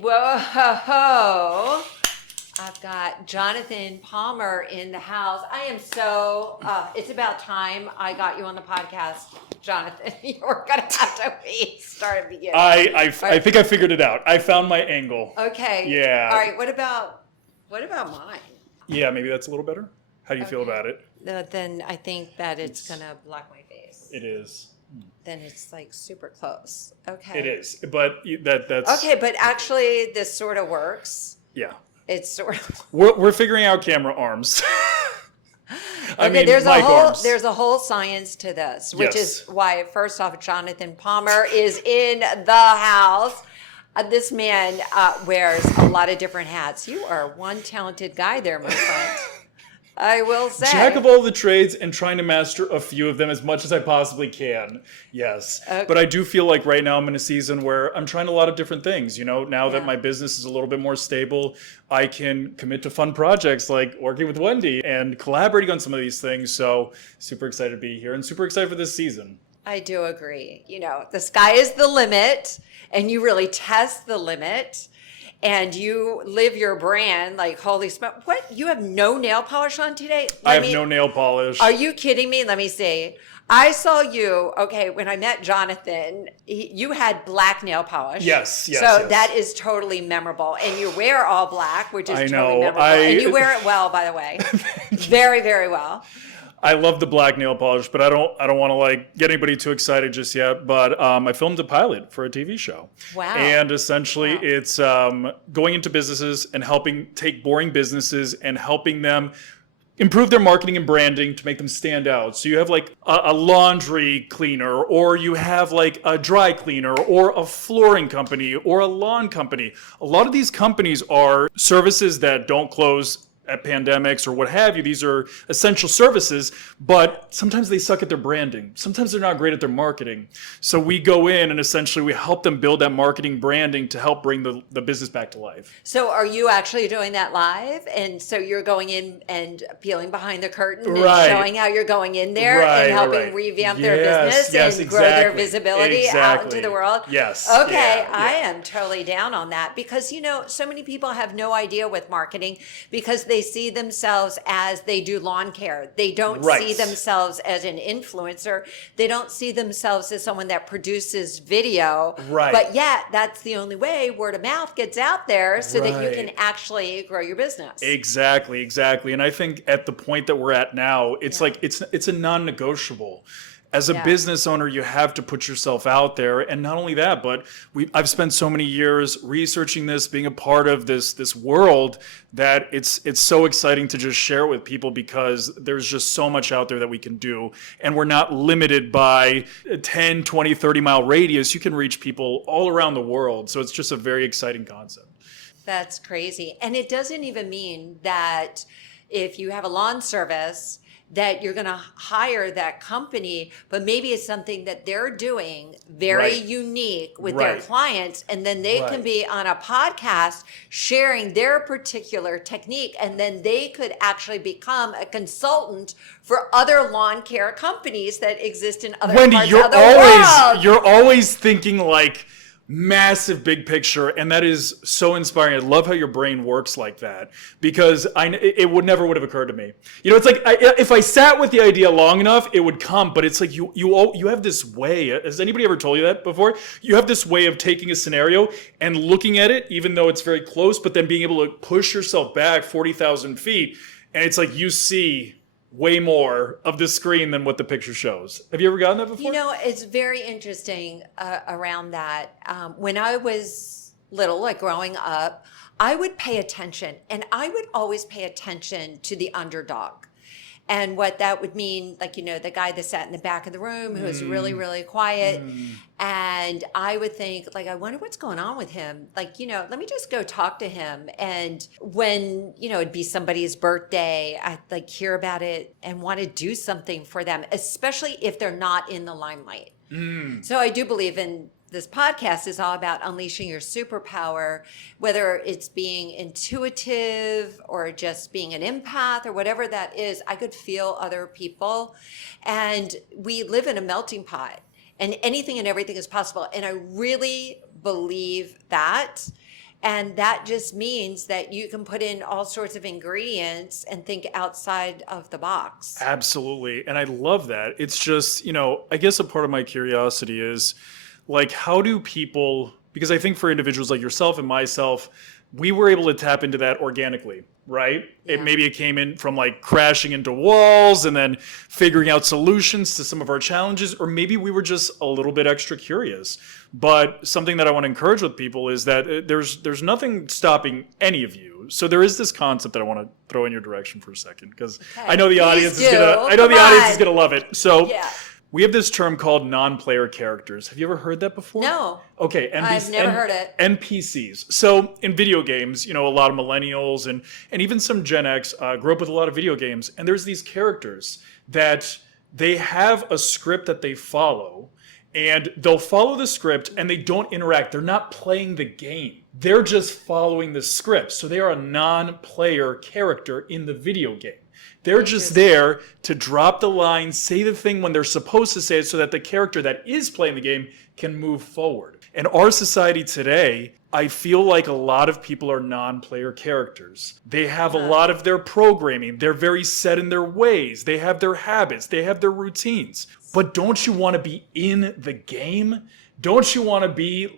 Whoa, ho, ho. I've got Jonathan Palmer in the house. I am so, it's about time I got you on the podcast, Jonathan. You're going to have to start at the beginning. I think I figured it out. I found my angle. Okay. Yeah. All right. What about mine? Yeah, maybe that's a little better. How do you feel about it? Then I think that it's going to block my face. It is. Then it's like super close. Okay. It is. But that's... Okay, but actually this sort of works. Yeah. It's sort of... We're figuring out camera arms. There's a whole science to this, which is why, first off, Jonathan Palmer is in the house. This man wears a lot of different hats. You are one talented guy there, my friend. I will say. Jack of all the trades and trying to master a few of them as much as I possibly can. Yes. Okay. But I do feel like right now I'm in a season where I'm trying a lot of different things. You know, now that my business is a little bit more stable, I can commit to fun projects like working with Wendy and collaborating on some of these things. So super excited to be here and super excited for this season. I do agree. You know, the sky is the limit and you really test the limit. And you live your brand like, holy smoke. What? You have no nail polish on today? I have no nail polish. Are you kidding me? Let me see. I saw you, when I met Jonathan, you had black nail polish. Yes. So that is totally memorable. And you wear all black, which is totally memorable. And you wear it well, by the way. Very, very well. I love the black nail polish, but I don't want to get anybody too excited just yet. But I filmed a pilot for a TV show. Wow. And essentially it's going into businesses and helping take boring businesses and helping them improve their marketing and branding to make them stand out. So you have like a laundry cleaner, or you have like a dry cleaner, or a flooring company, or a lawn company. A lot of these companies are services that don't close at pandemics or what have you. These are essential services, but sometimes they suck at their branding. Sometimes they're not great at their marketing. So we go in and essentially we help them build that marketing branding to help bring the business back to life. So are you actually doing that live? And so you're going in and peeling behind the curtain and showing how you're going in there and helping revamp their business and grow their visibility out into the world? Yes. Okay, I am totally down on that because, you know, so many people have no idea with marketing because they see themselves as they do lawn care. They don't see themselves as an influencer. They don't see themselves as someone that produces video. Right. But yet that's the only way word of mouth gets out there so that you can actually grow your business. Exactly. And I think at the point that we're at now, it's like it's a non-negotiable. As a business owner, you have to put yourself out there. And not only that, but I've spent so many years researching this, being a part of this world, that it's so exciting to just share it with people because there's just so much out there that we can do. And we're not limited by a 10, 20, 30-mile radius. You can reach people all around the world. So it's just a very exciting concept. That's crazy. And it doesn't even mean that if you have a lawn service that you're going to hire that company, but maybe it's something that they're doing very unique with their clients. And then they can be on a podcast sharing their particular technique. And then they could actually become a consultant for other lawn care companies that exist in other parts of the world. You're always thinking like massive big picture, and that is so inspiring. I love how your brain works like that because it would never have occurred to me. You know, it's like if I sat with the idea long enough, it would come. But it's like you have this way. Has anybody ever told you that before? You have this way of taking a scenario and looking at it, even though it's very close, but then being able to push yourself back 40,000 feet, and it's like you see way more of the screen than what the picture shows. Have you ever gotten that before? You know, it's very interesting around that. When I was little, like growing up, I would pay attention, and I would always pay attention to the underdog. And what that would mean, like, you know, the guy that sat in the back of the room who was really, really quiet. And I would think, like, I wonder what's going on with him. Like, you know, let me just go talk to him. And when, you know, it'd be somebody's birthday, I'd like hear about it and want to do something for them, especially if they're not in the limelight. So I do believe in this podcast is all about unleashing your superpower, whether it's being intuitive or just being an empath or whatever that is. I could feel other people. And we live in a melting pot and anything and everything is possible. And I really believe that. And that just means that you can put in all sorts of ingredients and think outside of the box. Absolutely. And I love that. It's just, I guess a part of my curiosity is like, how do people, because I think for individuals like yourself and myself, we were able to tap into that organically, right? Yeah. Maybe it came in from like crashing into walls and then figuring out solutions to some of our challenges, or maybe we were just a little bit extra curious. But something that I want to encourage with people is that there's nothing stopping any of you. So there is this concept that I want to throw in your direction for a second, because I know the audience is gonna love it. So we have this term called non-player characters. Have you ever heard that before? No. Okay, I've never heard it. NPCs. So in video games, a lot of millennials and even some Gen X grew up with a lot of video games. And there's these characters that they have a script that they follow, and they'll follow the script and they don't interact. They're not playing the game. They're just following the script. So they are a non-player character in the video game. They're just there to drop the line, say the thing when they're supposed to say it, so that the character that is playing the game can move forward. In our society today, I feel like a lot of people are non-player characters. They have a lot of their programming. They're very set in their ways. They have their habits. They have their routines. But don't you want to be in the game? Don't you want to be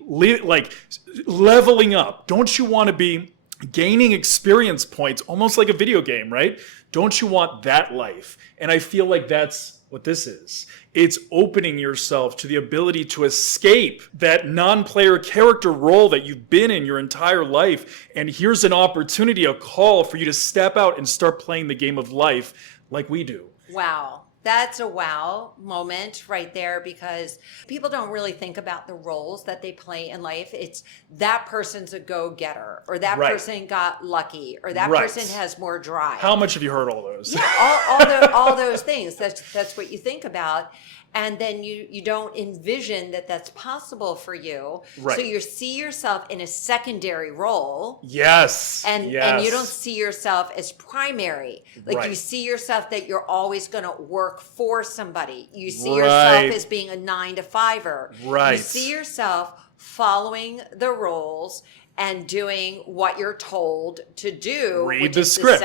leveling up? Don't you want to be gaining experience points, almost like a video game, right? Don't you want that life? And I feel like that's what this is. It's opening yourself to the ability to escape that non-player character role that you've been in your entire life. And here's an opportunity, a call for you to step out and start playing the game of life like we do. Wow. That's a wow moment right there, because people don't really think about the roles that they play in life. It's that person's a go-getter, or that person got lucky, or that person has more drive. How much have you heard all those? Yeah, all those things. That's what you think about. And then you don't envision that that's possible for you. Right. So you see yourself in a secondary role. Yes. And you don't see yourself as primary. Like you see yourself that you're always going to work for somebody. You see yourself as being a 9-to-5er. Right. You see yourself following the roles and doing what you're told to do. Read the script.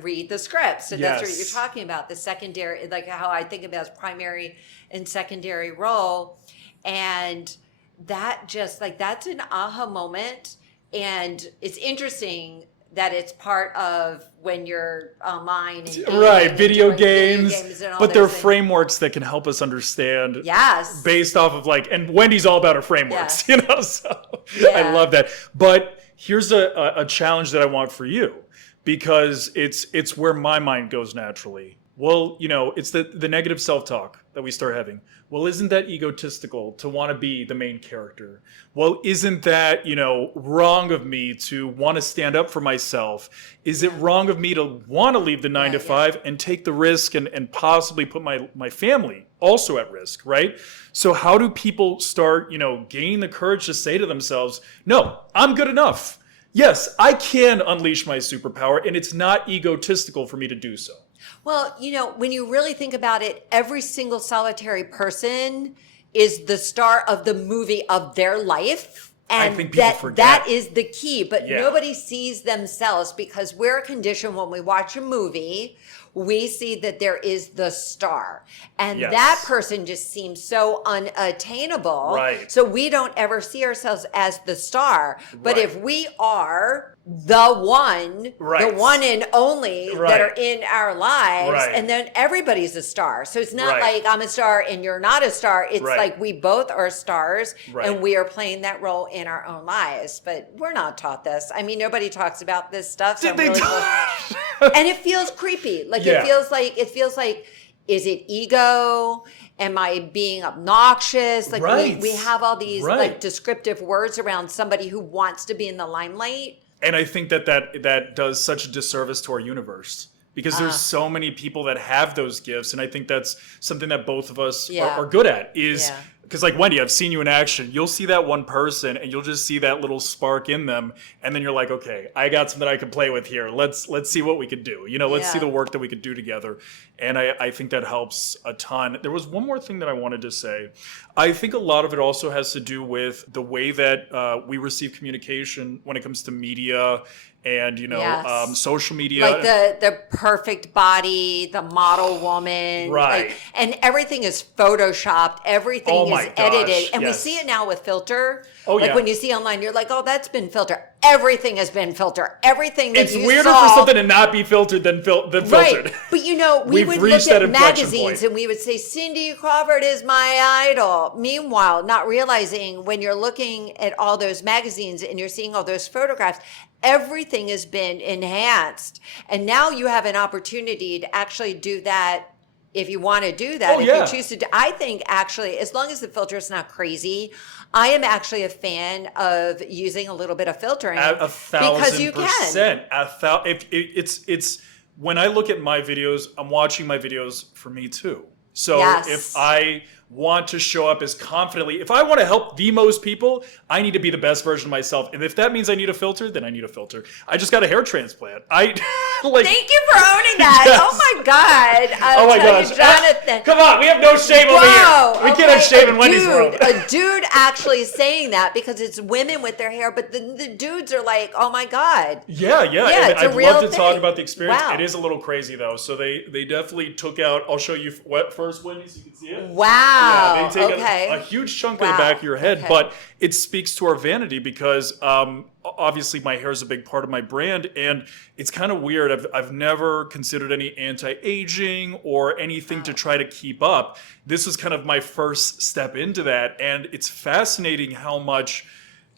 Read the script. So that's what you're talking about. The secondary, like how I think about it as primary and secondary role. And that just that's an aha moment. And it's interesting that it's part of when you're online and video games and all but they're things. Frameworks that can help us understand based off of and Wendy's all about her frameworks, so I love that. But here's a challenge that I want for you, because it's where my mind goes naturally. Well, it's the negative self-talk that we start having. Well, isn't that egotistical to want to be the main character? Well, isn't that, wrong of me to want to stand up for myself? Is it wrong of me to want to leave the 9-to-5 and take the risk and possibly put my family also at risk, right? So how do people start, gaining the courage to say to themselves, no, I'm good enough. Yes, I can unleash my superpower, and it's not egotistical for me to do so. Well, when you really think about it, every single solitary person is the star of the movie of their life. And I think people forget. That is the key. But nobody sees themselves, because we're conditioned when we watch a movie, we see that there is the star. And that person just seems so unattainable. Right. So we don't ever see ourselves as the star. But if we are the one, the one and only that are in our lives, and then everybody's a star. So it's not like I'm a star and you're not a star. It's like we both are stars, and we are playing that role in our own lives. But we're not taught this. I mean, nobody talks about this stuff. So and it feels creepy. It feels like, is it ego? Am I being obnoxious? We have all these descriptive words around somebody who wants to be in the limelight. And I think that does such a disservice to our universe, because there's so many people that have those gifts. And I think that's something that both of us are good at, is because like Wendy, I've seen you in action. You'll see that one person and you'll just see that little spark in them. And then you're like, okay, I got something I can play with here. Let's see what we could do. Let's see Yeah. the work that we could do together. And I think that helps a ton. There was one more thing that I wanted to say. I think a lot of it also has to do with the way that we receive communication when it comes to media and, Yes. social media. Like the perfect body, the model woman, Right. and everything is photoshopped, everything Oh is my edited, gosh, and yes. we see it now with filter. Oh, like yeah. when you see online, you're like, oh, that's been filtered. Everything has been filtered. Everything that It's you weirder saw, for something to not be filtered than filtered. right? But we We've would reached look that at inflection magazines point. and we would say, Cindy Crawford is my idol. Meanwhile, not realizing when you're looking at all those magazines and you're seeing all those photographs, everything has been enhanced. And now you have an opportunity to actually do that if you want to do that, Oh, if yeah. you choose to do. I think actually, as long as the filter is not crazy, I am actually a fan of using a little bit of filtering A because you can. 1,000%. It's when I look at my videos, I'm watching my videos for me too. So Yes. if I want to show up as confidently, if I want to help the most people, I need to be the best version of myself. And if that means I need a filter, then I need a filter. I just got a hair transplant. Thank you for owning that. Yes. Oh my God. Oh my tell gosh. you, Jonathan. Come on, we have no shame over here. We can't have shame in Wendy's world. A dude actually saying that because it's women with their hair, but the dudes are like, oh my God. Yeah. Yeah, And it's a I'd real love to talk thing. about the experience. Wow. It is a little crazy though. So they definitely took out. I'll show you what first, Wendy, so you can see it. Wow. Yeah, they take okay. a huge chunk of Wow. the back of your head, Okay. but it speaks to our vanity because obviously my hair is a big part of my brand, and it's kind of weird. I've never considered any anti-aging or anything to try to keep up. This was kind of my first step into that, and it's fascinating how much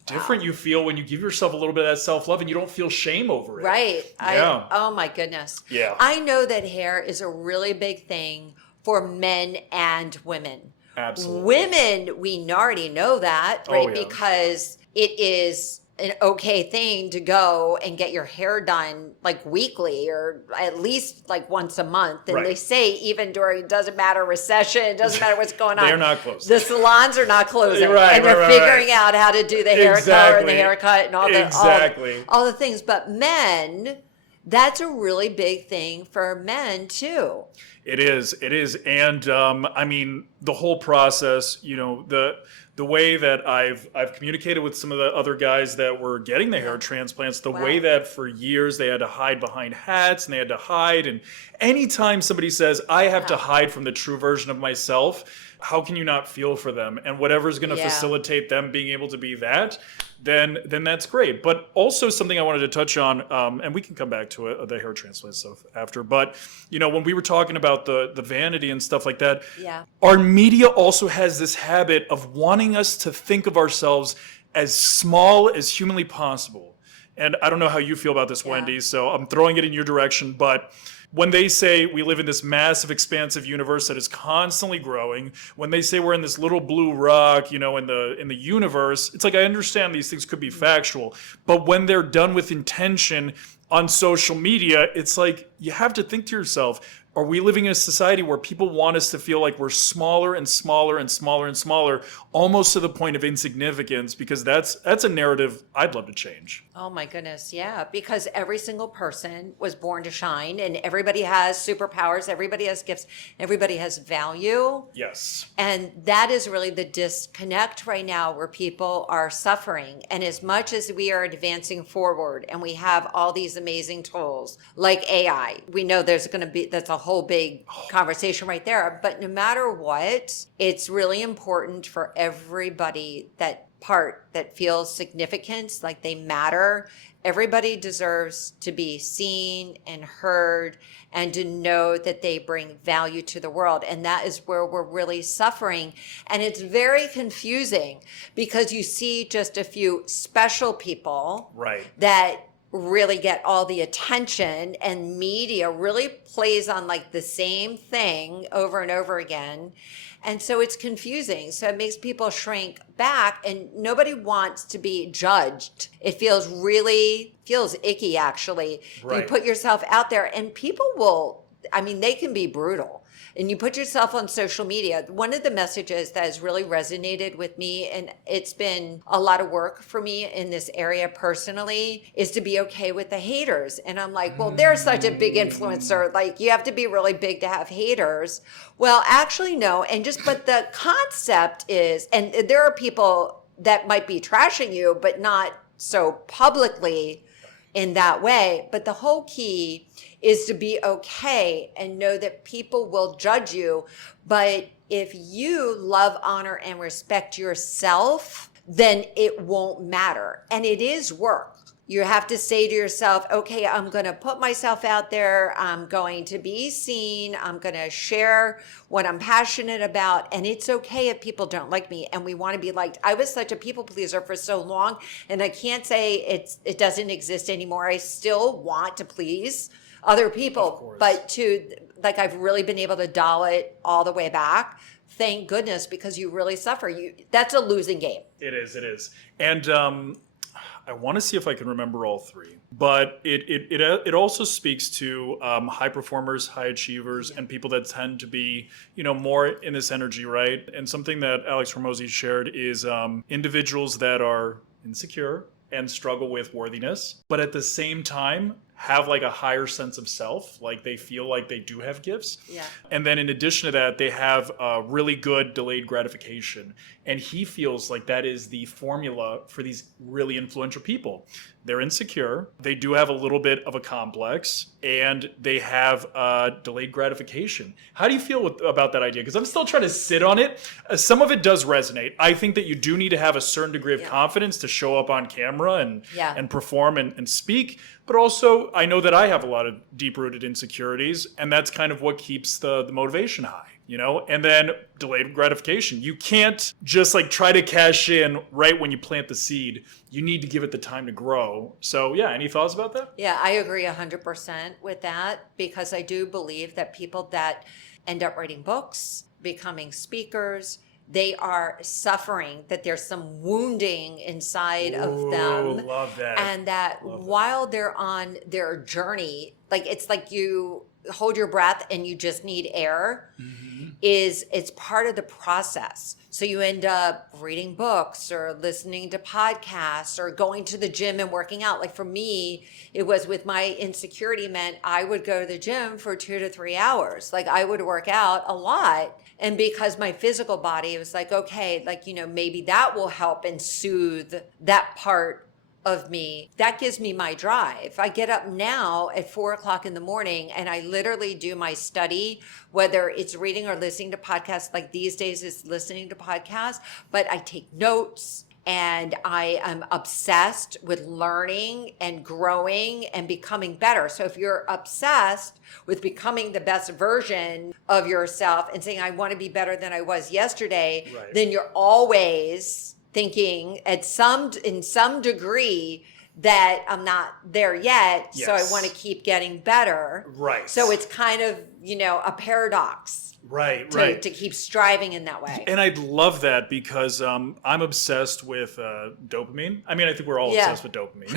different you feel when you give yourself a little bit of that self-love and you don't feel shame over it. Right. Yeah. Oh my goodness. Yeah. I know that hair is a really big thing for men and women. Absolutely. Women, we already know that, Oh, right? yeah. Because it is an okay thing to go and get your hair done like weekly or at least like once a month. And Right. they say even during, it doesn't matter recession, it doesn't matter what's going on. They're not closing. The salons are not closing. Right, and they're right, figuring out how to do the hair color and the Exactly. haircut and all the Exactly. all the things. But men, that's a really big thing for men too. It is, and I mean the whole process. The way that I've communicated with some of the other guys that were getting the hair transplants. The Wow. way that for years they had to hide behind hats and they had to hide. And anytime somebody says I have to hide from the true version of myself, how can you not feel for them? And whatever's going to Yeah. facilitate them being able to be that, then that's great. But also something I wanted to touch on, and we can come back to it, the hair transplant stuff after. But when we were talking about the vanity and stuff like that, Yeah. our media also has this habit of wanting us to think of ourselves as small as humanly possible. And I don't know how you feel about this, Yeah. Wendy, so I'm throwing it in your direction, but when they say we live in this massive, expansive universe that is constantly growing, when they say we're in this little blue rock, in the universe, it's like I understand these things could be factual, but when they're done with intention on social media, it's like you have to think to yourself, are we living in a society where people want us to feel like we're smaller and smaller and smaller and smaller, almost to the point of insignificance? Because that's a narrative I'd love to change. Oh my goodness, yeah. Because every single person was born to shine and everybody has superpowers, everybody has gifts, everybody has value. Yes. And that is really the disconnect right now where people are suffering. And as much as we are advancing forward and we have all these amazing tools like AI, we know that's a whole big conversation right there. But no matter what, it's really important for everybody that feels significance, like they matter. Everybody deserves to be seen and heard and to know that they bring value to the world. And that is where we're really suffering. And it's very confusing because you see just a few special people Right. that really get all the attention, and media really plays on like the same thing over and over again. And so it's confusing. So it makes people shrink back and nobody wants to be judged. It feels icky actually. Right. You put yourself out there and people they can be brutal. and you put yourself on social media, one of the messages that has really resonated with me, and it's been a lot of work for me in this area personally, is to be okay with the haters. And I'm like, well, they're such a big influencer. Like, you have to be really big to have haters. Well, actually, no. But the concept is, and there are people that might be trashing you, but not so publicly in that way. But the whole key is to be okay and know that people will judge you. But if you love, honor, and respect yourself, then it won't matter. And it is work. You have to say to yourself, okay, I'm going to put myself out there. I'm going to be seen. I'm going to share what I'm passionate about. And it's okay if people don't like me, and we want to be liked. I was such a people pleaser for so long, and I can't say it doesn't exist anymore. I still want to please other people, but I've really been able to dial it all the way back. Thank goodness, because you really suffer. That's a losing game. It is. And I want to see if I can remember all three, but it also speaks to high performers, high achievers, and people that tend to be, more in this energy, right? And something that Alex Hormozi shared is individuals that are insecure and struggle with worthiness, but at the same time have like a higher sense of self, like they feel like they do have gifts. Yeah. And then in addition to that, they have really good delayed gratification. And he feels like that is the formula for these really influential people. They're insecure, they do have a little bit of a complex, and they have delayed gratification. How do you feel about that idea? Because I'm still trying to sit on it. Some of it does resonate. I think that you do need to have a certain degree of confidence to show up on camera and perform and speak. But also, I know that I have a lot of deep-rooted insecurities, and that's kind of what keeps the motivation high. And then delayed gratification. You can't just try to cash in right when you plant the seed. You need to give it the time to grow. So yeah, any thoughts about that? Yeah, I agree 100% with that, because I do believe that people that end up writing books, becoming speakers, they are suffering, that there's some wounding inside of them. Love that. And that while they're on their journey, it's like you hold your breath and you just need air. It's part of the process. So you end up reading books or listening to podcasts or going to the gym and working out. Like for me, it was with my insecurity meant I would go to the gym for 2 to 3 hours. I would work out a lot. And because my physical body was okay, maybe that will help and soothe that part of me. That gives me my drive. I get up now at 4:00 in the morning and I literally do my study, whether it's reading or listening to podcasts. Like these days it's listening to podcasts, but I take notes and I am obsessed with learning and growing and becoming better. So if you're obsessed with becoming the best version of yourself and saying, I want to be better than I was yesterday, then you're always thinking in some degree that I'm not there yet, so I want to keep getting better. Right. So it's kind of, a paradox. Right. To keep striving in that way. And I love that because I'm obsessed with dopamine. I mean, I think we're all obsessed with dopamine.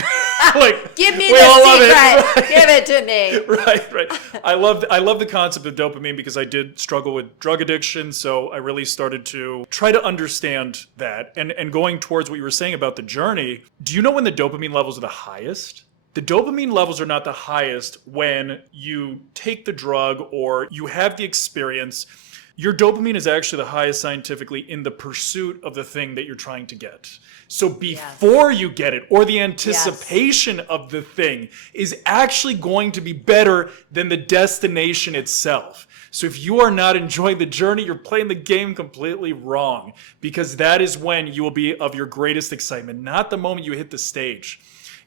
Give me the secret. Give it to me. Right. I love the concept of dopamine because I did struggle with drug addiction, so I really started to try to understand that. And going towards what you were saying about the journey, do you know when the dopamine levels are the highest? The dopamine levels are not the highest when you take the drug or you have the experience. Your dopamine is actually the highest scientifically in the pursuit of the thing that you're trying to get. So before you get it, or the anticipation of the thing is actually going to be better than the destination itself. So if you are not enjoying the journey, you're playing the game completely wrong, because that is when you will be of your greatest excitement, not the moment you hit the stage.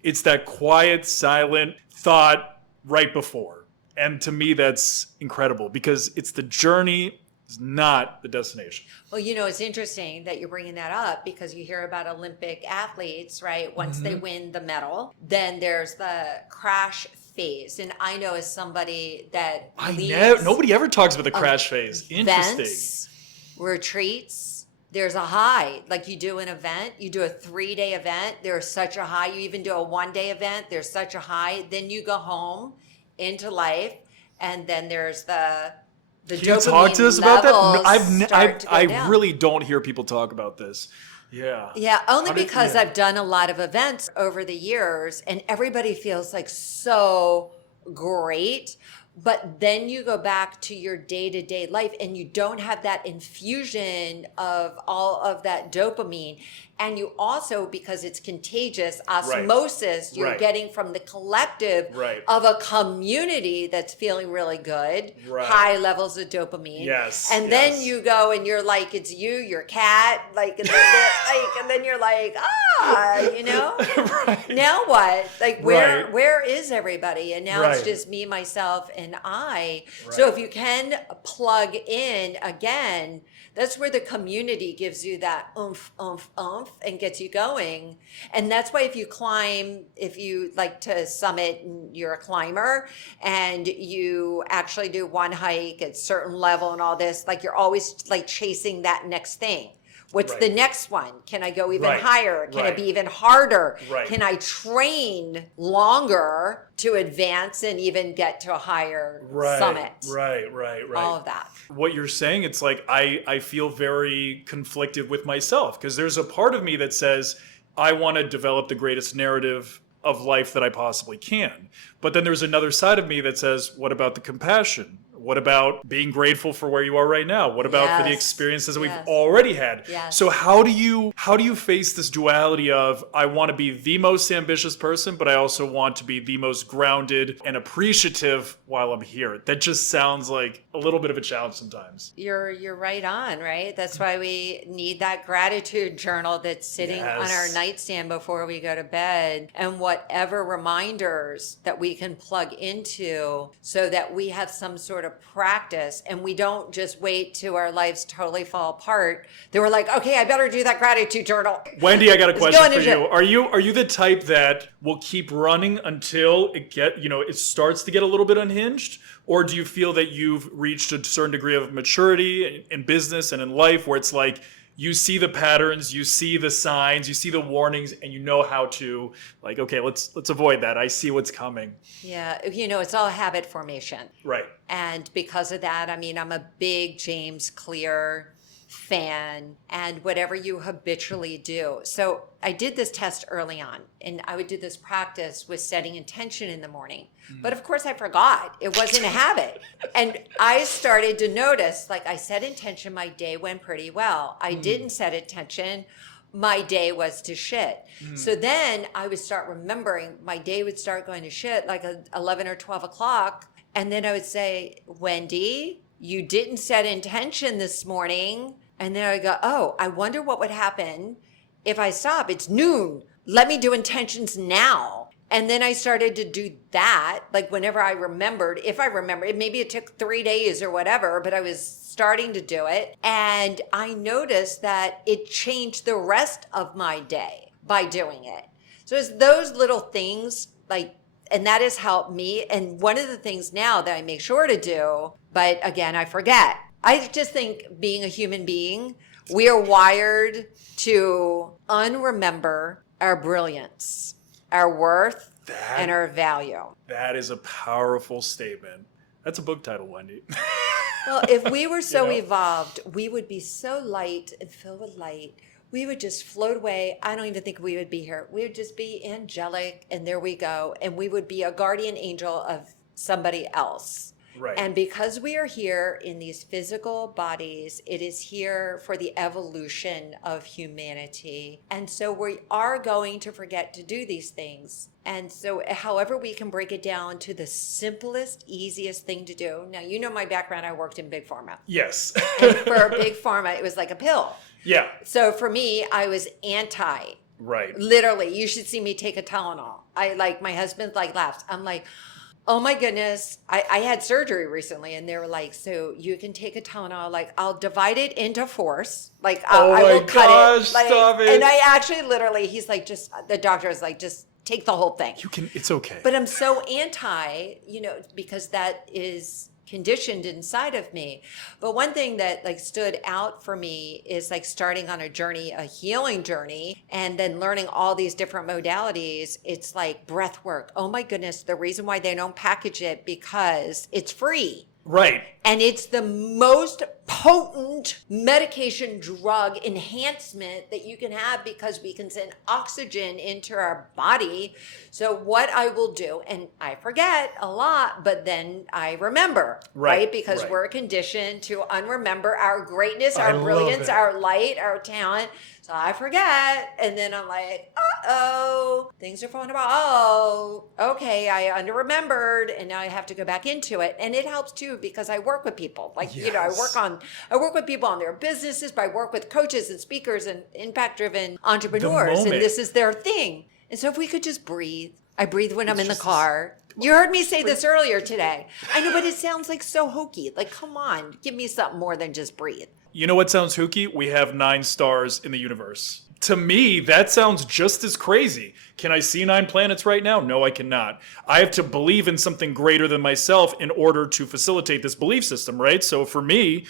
It's that quiet, silent thought right before. And to me, that's incredible because it's the journey, it's not the destination. Well, it's interesting that you're bringing that up because you hear about Olympic athletes, right? Once they win the medal, then there's the crash phase. And I know as somebody that nobody ever talks about the crash phase. Interesting. Events, retreats. There's a high, like you do an event, you do a 3-day event, there's such a high. You even do a 1-day event, there's such a high. Then you go home into life, and then there's the the Can you talk to us about that? No, I down. really don't hear people talk about this. Yeah. Yeah, only because yeah. I've done a lot of events over the years and everybody feels like so great. But then you go back to your day to day life and you don't have that infusion of all of that dopamine. And you also, because it's contagious, osmosis, you're Right. getting from the collective Right. of a community that's feeling really good, Right. high levels of dopamine. Yes, And then you go and you're like, it's you, your cat, like, and then you're like, you know? Right. Now what? Like, Right. where is everybody? And now it's Right. just me, myself, and I. Right. So if you can plug in again, that's where the community gives you that oomph, oomph, oomph and gets you going. And that's why if you like to summit and you're a climber and you actually do one hike at certain level and all this, like you're always like chasing that next thing. What's Right. the next one? Can I go even Right. higher? Can Right. it be even harder? Right. Can I train longer to advance and even get to a higher summit? Right. All of that. What you're saying, it's like I feel very conflicted with myself because there's a part of me that says I want to develop the greatest narrative of life that I possibly can. But then there's another side of me that says, what about the compassion? What about being grateful for where you are right now? What about for the Yes. experiences that we've Yes. already had? Yes. So how do you face this duality of I want to be the most ambitious person, but I also want to be the most grounded and appreciative while I'm here? That just sounds like a little bit of a challenge sometimes. You're right on, right? That's why we need that gratitude journal that's sitting on our Yes. nightstand before we go to bed, and whatever reminders that we can plug into so that we have some sort of practice and we don't just wait till our lives totally fall apart. Then we're like, okay, I better do that gratitude journal. Wendy, I got a Let's question go for into you. it. Are you the type that will keep running until it starts to get a little bit unhinged? Or do you feel that you've reached a certain degree of maturity in business and in life where it's like you see the patterns, you see the signs, you see the warnings, and you know how to like, okay, let's avoid that. I see what's coming. Yeah, it's all habit formation. Right. And because of that, I mean, I'm a big James Clear fan and whatever you habitually do. So I did this test early on and I would do this practice with setting intention in the morning. But of course I forgot. It wasn't a habit. And I started to notice, like I set intention, my day went pretty well. I didn't set intention, my day was to shit. So then I would start remembering my day would start going to shit like 11 or 12 o'clock. And then I would say, Wendy, you didn't set intention this morning. And then I go, oh, I wonder what would happen if I stop. It's noon. Let me do intentions now. And then I started to do that, like whenever I remembered, if I remember, maybe it took 3 days or whatever, but I was starting to do it. And I noticed that it changed the rest of my day by doing it. So it's those little things like, and that has helped me. And one of the things now that I make sure to do, but again, I forget. I just think being a human being, we are wired to unremember our brilliance, our worth, and our value. That is a powerful statement. That's a book title, Wendy. Well, if we were so You know? evolved, we would be so light and filled with light. We would just float away. I don't even think we would be here. We would just be angelic, and there we go. And we would be a guardian angel of somebody else. Right. And because we are here in these physical bodies, it is here for the evolution of humanity. And so we are going to forget to do these things. And so however we can break it down to the simplest, easiest thing to do. Now, you know my background, I worked in Big Pharma. Yes. And for Big Pharma, it was like a pill. Yeah. So for me, I was anti. Right. Literally, you should see me take a Tylenol. My husband laughs. I'm like, oh my goodness. I had surgery recently and they were like, so you can take a Tylenol, like I'll divide it into fours. Like I will cut it. Like, stop it. and I actually literally, he's like, the doctor is like, just take the whole thing. It's okay. But I'm so anti, because that is conditioned inside of me. But one thing that stood out for me is starting on a journey, a healing journey, and then learning all these different modalities. It's like breath work. Oh my goodness, the reason why they don't package it because it's free. Right. And it's the most potent medication drug enhancement that you can have because we can send oxygen into our body. So what I will do, and I forget a lot, but then I remember, right? Because we're conditioned to unremember our greatness, our brilliance, our light, our talent. So I forget, and then I'm like, uh-oh, things are falling apart. Oh, okay, I under-remembered, and now I have to go back into it. And it helps too because I work with people. Like, I work with people on their businesses, but I work with coaches and speakers and impact-driven entrepreneurs, and this is their thing. And so if we could just breathe. I breathe when I'm in the car. You heard me say this earlier today. I know, but it sounds like so hokey. Like, come on, give me something more than just breathe. You know what sounds hooky? We have 9 stars in the universe. To me, that sounds just as crazy. Can I see 9 planets right now? No, I cannot. I have to believe in something greater than myself in order to facilitate this belief system, right? So for me,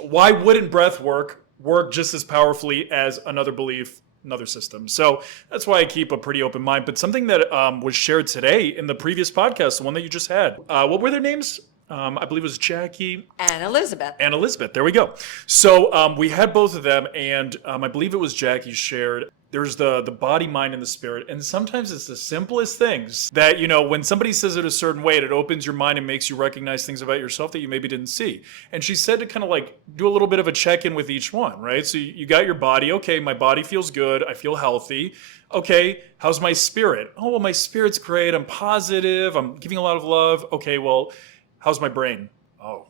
why wouldn't breath work just as powerfully as another belief, another system? So that's why I keep a pretty open mind. But something that was shared today in the previous podcast, the one that you just had, what were their names? I believe it was Jackie. And Elizabeth. And Elizabeth. There we go. So we had both of them, and I believe it was Jackie shared. There's the body, mind, and the spirit. And sometimes it's the simplest things that, when somebody says it a certain way, it opens your mind and makes you recognize things about yourself that you maybe didn't see. And she said to kind of like do a little bit of a check-in with each one, right? So you got your body. Okay, my body feels good. I feel healthy. Okay, how's my spirit? Oh, well, my spirit's great. I'm positive. I'm giving a lot of love. Okay, well, how's my brain? Oh,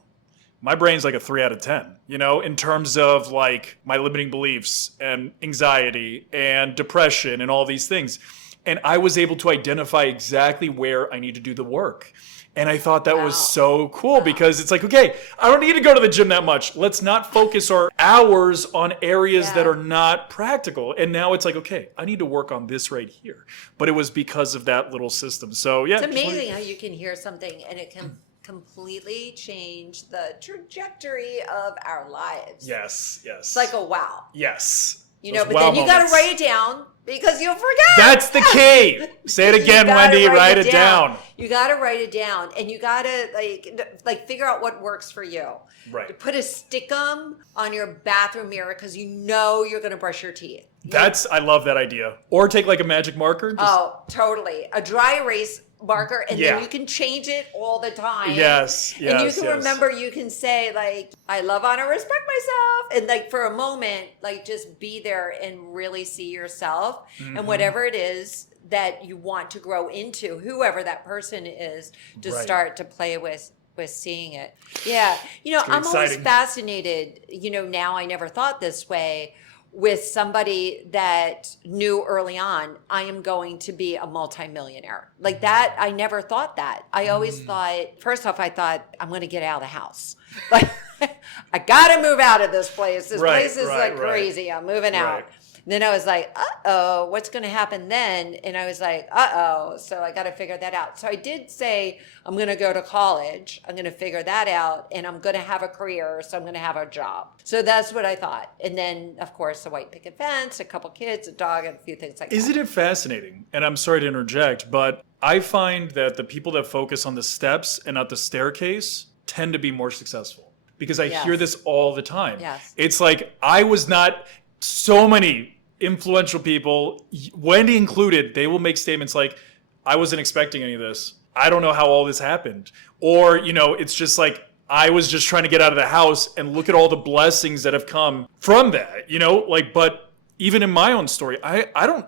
my brain's like a 3 out of 10, in terms of like my limiting beliefs and anxiety and depression and all these things. And I was able to identify exactly where I need to do the work. And I thought that was so cool because it's like, okay, I don't need to go to the gym that much. Let's not focus our hours on areas that are not practical. And now it's like, okay, I need to work on this right here. But it was because of that little system. So yeah. It's amazing how you can hear something and it can completely change the trajectory of our lives. Yes. It's like a wow. Yes. But then you got to write it down because you'll forget. That's the key. Say it again, Wendy. Write it down. You got to write it down, and you got to like figure out what works for you. Right. To put a stickum on your bathroom mirror because you're going to brush your teeth. I love that idea. Or take like a magic marker. Oh, totally. A dry erase marker, and then you can change it all the time. Yes. And you can remember, you can say like, I love, honor, respect myself. And like for a moment, like just be there and really see yourself and whatever it is that you want to grow into, whoever that person is, to start to play with seeing it. Yeah. I'm always fascinated, now I never thought this way, with somebody that knew early on, I am going to be a multimillionaire. Like that, I never thought that. I always thought, first off, I thought, I'm going to get out of the house. Like, I got to move out of this place. This place is crazy. I'm moving out. And then I was like, uh-oh, what's going to happen then? And I was like, uh-oh. So I got to figure that out. So I did say, I'm going to go to college. I'm going to figure that out. And I'm going to have a career. So I'm going to have a job. So that's what I thought. And then, of course, a white picket fence, a couple kids, a dog, and a few things like that. Isn't it fascinating? And I'm sorry to interject, but I find that the people that focus on the steps and not the staircase tend to be more successful. Because I hear this all the time. Yes. It's like, I was not... So many influential people, Wendy included, they will make statements like, I wasn't expecting any of this. I don't know how all this happened. Or, it's just like, I was just trying to get out of the house and look at all the blessings that have come from that, but even in my own story, I don't,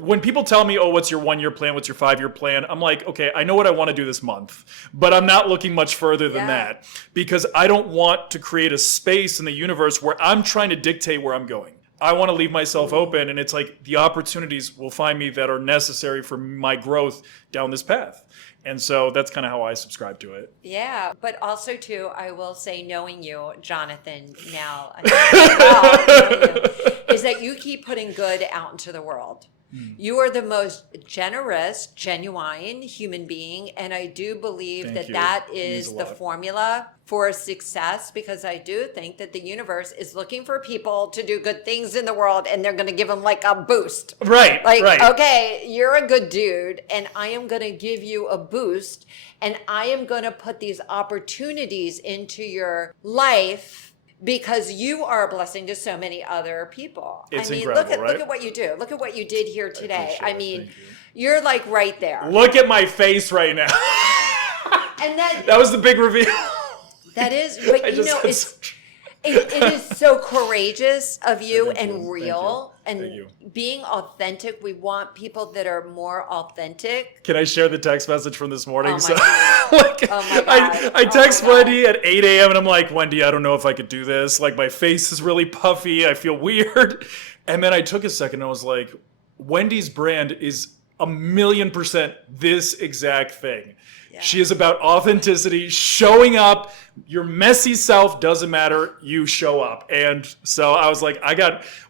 when people tell me, oh, what's your 1-year plan? What's your 5-year plan? I'm like, okay, I know what I want to do this month, but I'm not looking much further than that because I don't want to create a space in the universe where I'm trying to dictate where I'm going. I want to leave myself open, and it's like the opportunities will find me that are necessary for my growth down this path. And so that's kind of how I subscribe to it. Yeah, but also too, I will say, knowing you, Jonathan, now, is that you keep putting good out into the world. You are the most generous, genuine human being. And I do believe Thank that you. that It means is a the lot. formula for success, because I do think that the universe is looking for people to do good things in the world, and they're going to give them like a boost. Right, Like, right. okay, you're a good dude, and I am going to give you a boost, and I am going to put these opportunities into your life because you are a blessing to so many other people. It's I mean, incredible, look right? at what you do. Look at what you did here today. appreciate I it. mean, Thank you. you're like right there. Look at my face right now. And That was the big reveal. that is, but I you just know, had it's such- it is so courageous of you Thank and you. Thank real you. and Thank you. being authentic. We want people that are more authentic. Can I share the text message from this morning? Oh my So, God. like, Oh my God. I Oh text my God. Wendy at 8 a.m. and I'm like, Wendy, I don't know if I could do this. Like, my face is really puffy. I feel weird. And then I took a second and I was like, Wendy's brand is 1,000,000% this exact thing. Yeah. She is about authenticity, showing up. Your messy self doesn't matter. You show up. And so I was like,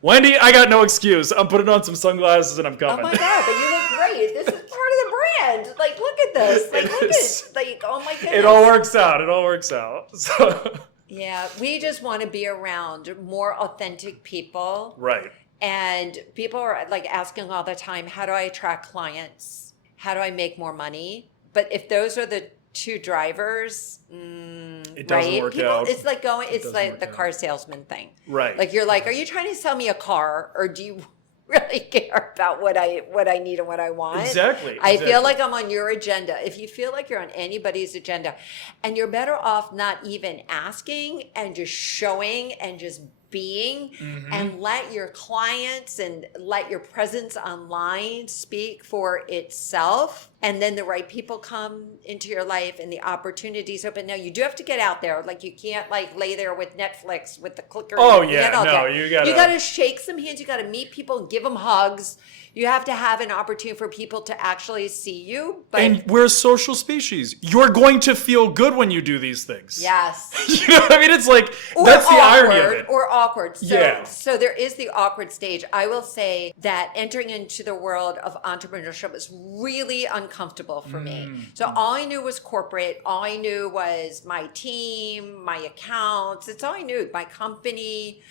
Wendy, I got no excuse. I'm putting on some sunglasses and I'm Oh coming. my God, but you look great. This is part of the brand. Like, look at this. Like, It look is. at, like, oh my goodness. It all works out. It all works out. So, Yeah, we just want to be around more authentic people. right. And people are like asking all the time, how do I attract clients? How do I make more money? But if those are the two drivers, It doesn't right? work People, out. it's like it's doesn't like work the out. car salesman thing. Right. Like you're like, are you trying to sell me a car, or do you really care about what I need and what I want? Exactly. I feel exactly. like I'm on your agenda. If you feel like you're on anybody's agenda, and you're better off not even asking and just showing and just being, and let your clients and let your presence online speak for itself, and then the right people come into your life and the opportunities open. Now you do have to get out there. Like you can't like lay there with Netflix with the clicker. Oh, and yeah. get out No, there. you gotta- you gotta shake some hands. You gotta meet people and give them hugs. You have to have an opportunity for people to actually see you. But And we're a social species. You're going to feel good when you do these things. yes. You know what I mean? It's like, Or that's the awkward, irony of it. Or awkward. So, Yeah. so there is the awkward stage. I will say that entering into the world of entrepreneurship was really uncomfortable for me. So all I knew was corporate. All I knew was my team, my accounts. That's all I knew. My company.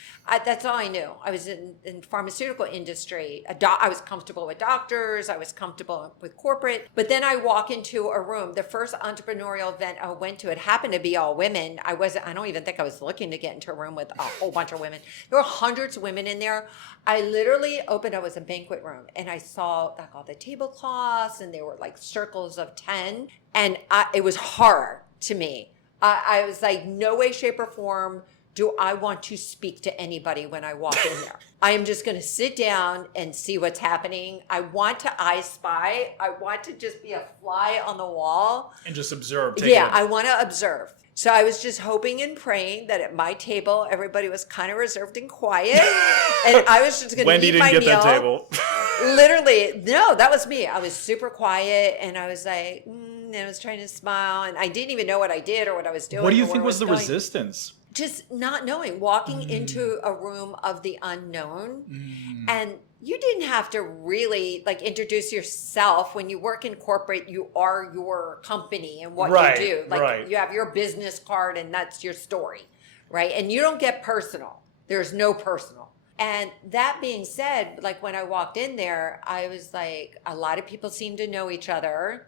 That's all I knew. I was in pharmaceutical industry. I was comfortable with doctors. I was comfortable with corporate. But then I walk into a room. The first entrepreneurial event I went to, it happened to be all women. I don't even think I was looking to get into a room with a whole bunch of women. There were hundreds of women in there. I literally opened up, it was a banquet room, and I saw like all the tablecloths, and they were like circles of 10. And it was horror to me. I was like, no way, shape, or form do I want to speak to anybody when I walk in there. I am just going to sit down and see what's happening. I want to I spy. I want to just be a fly on the wall. And just observe. Yeah, I want to observe. So I was just hoping and praying that at my table, everybody was kind of reserved and quiet. And I was just going to Wendy eat didn't my get meal. that table. Literally, no, that was me. I was super quiet, and I was like, and I was trying to smile, and I didn't even know what I did or what I was doing. What do you or where think I was the going. resistance? Just not knowing, walking into a room of the unknown. And you didn't have to really like introduce yourself. When you work in corporate, you are your company and what Right, you do. Like right. you have your business card and that's your story, right? And you don't get personal. There's no personal. And that being said, like when I walked in there, I was like, a lot of people seem to know each other.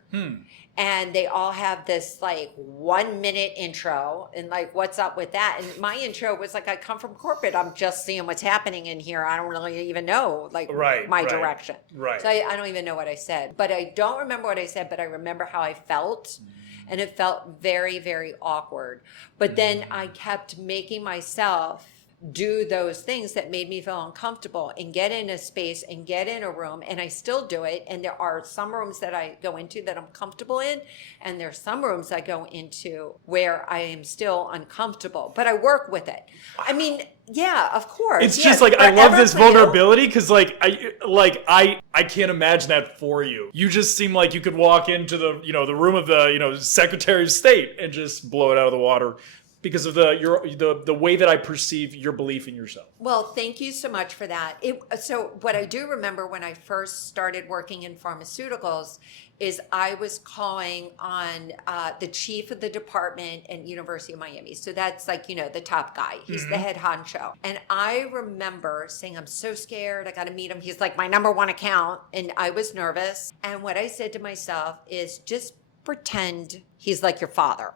And they all have this like 1 minute intro and like, what's up with that? And my intro was like, I come from corporate. I'm just seeing what's happening in here. I don't really even know like Right, my right, direction. right. So I don't even know what I said, but I don't remember what I said, but I remember how I felt. And it felt very, very awkward. But then I kept making myself do those things that made me feel uncomfortable and get in a space and get in a room, and I still do it. And there are some rooms that I go into that I'm comfortable in, and there's some rooms I go into where I am still uncomfortable, but I work with it. I mean, yeah, of course. It's Yeah, just like, I love forever this for you. vulnerability because I can't imagine that for you. You just seem like you could walk into the room of the Secretary of State and just blow it out of the water because of the way that I perceive your belief in yourself. Well, thank you so much for that. So what I do remember when I first started working in pharmaceuticals is I was calling on the chief of the department at University of Miami. So that's like, the top guy. He's the head honcho. And I remember saying, I'm so scared. I got to meet him. He's like my number one account. And I was nervous. And what I said to myself is just pretend he's like your father.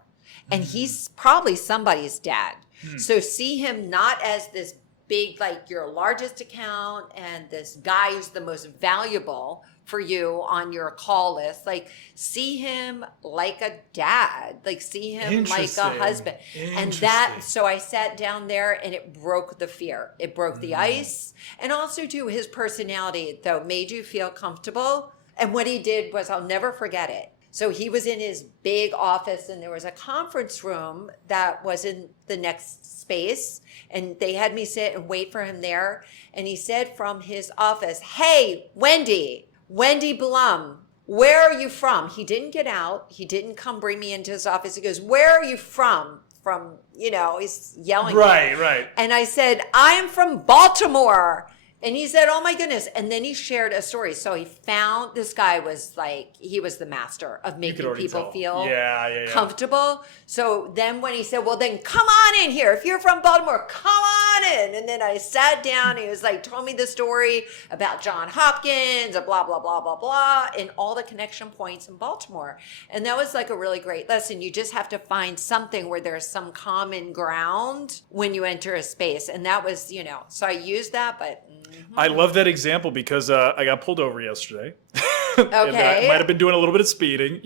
And he's probably somebody's dad. So see him not as this big, like your largest account and this guy who's the most valuable for you on your call list. Like, see him like a dad, like see him like a husband. And so I sat down there and it broke the fear. It broke the ice. And also too, his personality though made you feel comfortable. And what he did was, I'll never forget it. So he was in his big office and there was a conference room that was in the next space. And they had me sit and wait for him there. And he said from his office, "Hey, Wendy Blum, where are you from?" He didn't get out. He didn't come bring me into his office. He goes, "Where are you from?" He's yelling. Right. And I said, "I am from Baltimore." And he said, "Oh my goodness." And then he shared a story. So he found this guy was like, he was the master of making people feel comfortable. So then when he said, "Well, then come on in here. If you're from Baltimore, come on in." And then I sat down. He was like, told me the story about John Hopkins and blah, blah, blah, blah, blah, and all the connection points in Baltimore. And that was like a really great lesson. You just have to find something where there's some common ground when you enter a space. And that was, so I used that, but... I love that example because I got pulled over yesterday. Okay. And I might have been doing a little bit of speeding,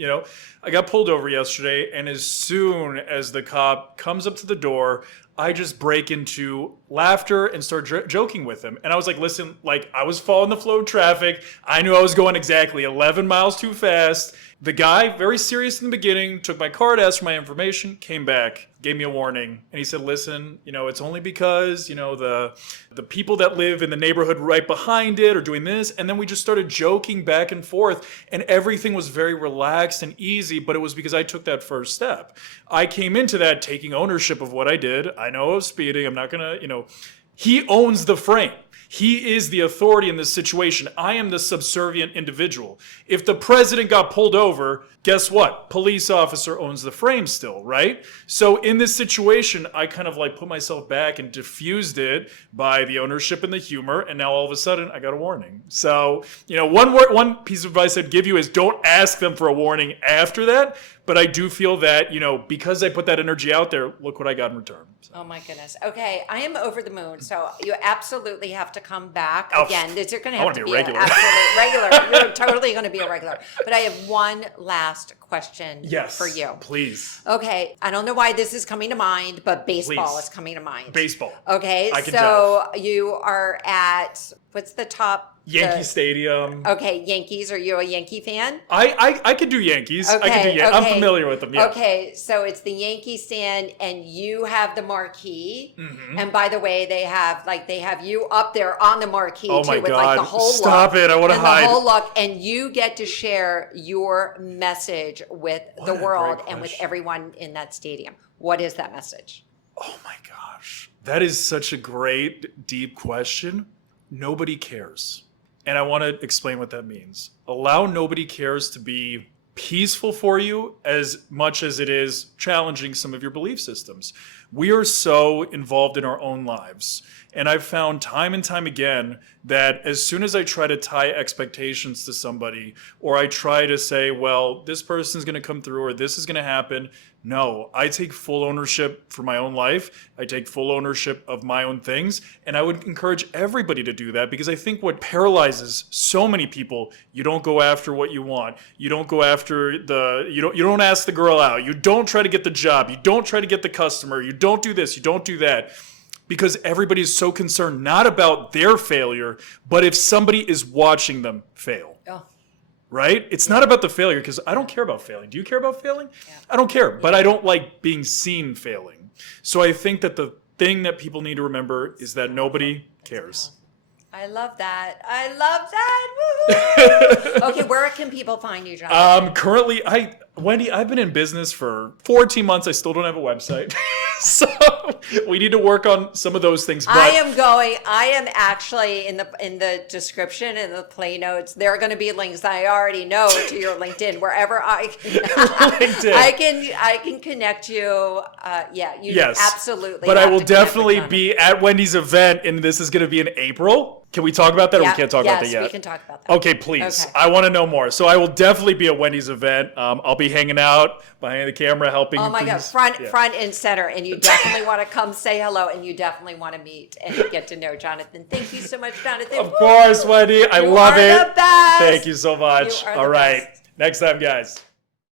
I got pulled over yesterday, and as soon as the cop comes up to the door, I just break into laughter and start joking with him. And I was like, listen, like I was following the flow of traffic. I knew I was going exactly 11 miles too fast. The guy, very serious in the beginning, took my card, asked for my information, came back, gave me a warning. And he said, listen, it's only because, the people that live in the neighborhood right behind it are doing this. And then we just started joking back and forth. And everything was very relaxed and easy, but it was because I took that first step. I came into that taking ownership of what I did. I know I was speeding. I'm not going to, he owns the frame. He is the authority in this situation. I am the subservient individual. If the president got pulled over, guess what? Police officer owns the frame still, right? So in this situation, I kind of like put myself back and diffused it by the ownership and the humor. And now all of a sudden I got a warning. So, one piece of advice I'd give you is don't ask them for a warning after that. But I do feel that, because I put that energy out there, look what I got in return. So. Oh my goodness. Okay, I am over the moon. So you absolutely have to come back again. You're going to have to be a regular. You're totally going to be a regular. But I have one last question for you. Please. Okay, I don't know why this is coming to mind, but baseball is coming to mind. Baseball. Okay, I can so you are at, what's the top? Yankee Stadium. Okay, Yankees. Are you a Yankee fan? I could do Yankees. Okay, I could do I'm familiar with them. Yeah. Okay, so it's the Yankee stand, and you have the marquee. Mm-hmm. And by the way, they have you up there on the marquee too, with like the whole Stop look. It! I want to hide. The whole look, and you get to share your message with the world and with everyone in that stadium. What is that message? Oh my gosh, that is such a great, deep question. Nobody cares. And I want to explain what that means. Allow nobody cares to be peaceful for you as much as it is challenging some of your belief systems. We are so involved in our own lives. And I've found time and time again that as soon as I try to tie expectations to somebody, or I try to say, well, this person's going to come through or this is going to happen, no, I take full ownership for my own life. I take full ownership of my own things. And I would encourage everybody to do that, because I think what paralyzes so many people, you don't go after what you want. You don't go after you don't ask the girl out. You don't try to get the job. You don't try to get the customer. You don't do this. You don't do that. Because everybody is so concerned not about their failure, but if somebody is watching them fail. Oh. Right? It's not about the failure, because I don't care about failing. Do you care about failing? Yeah. I don't care, but I don't like being seen failing. So I think that the thing that people need to remember is that nobody cares. I love that. I love that. Woo-hoo. Okay, where can people find you, Jonathan? Currently, Wendy, I've been in business for 14 months. I still don't have a website. So we need to work on some of those things. But I am actually in the description in the play notes. There are going to be links I already know to your LinkedIn wherever I can. LinkedIn. I can connect you. Yeah, you Yes, absolutely. But I have will to connect with definitely Jonathan. be at Wendy's event, and this is going to be in April. Can we talk about that, or we can't talk about that Yes, yet? we can talk about that. Okay, please. Okay. I want to know more. So I will definitely be at Wendy's event. I'll be hanging out behind the camera, helping. Oh my God, things. front Yeah. front and center, and you definitely want to come say hello, and you definitely want to meet and get to know Jonathan. Thank you so much, Jonathan. Of course, Wendy. I You love are it. the best. Thank you so much. You are the All right. best. Next time, guys.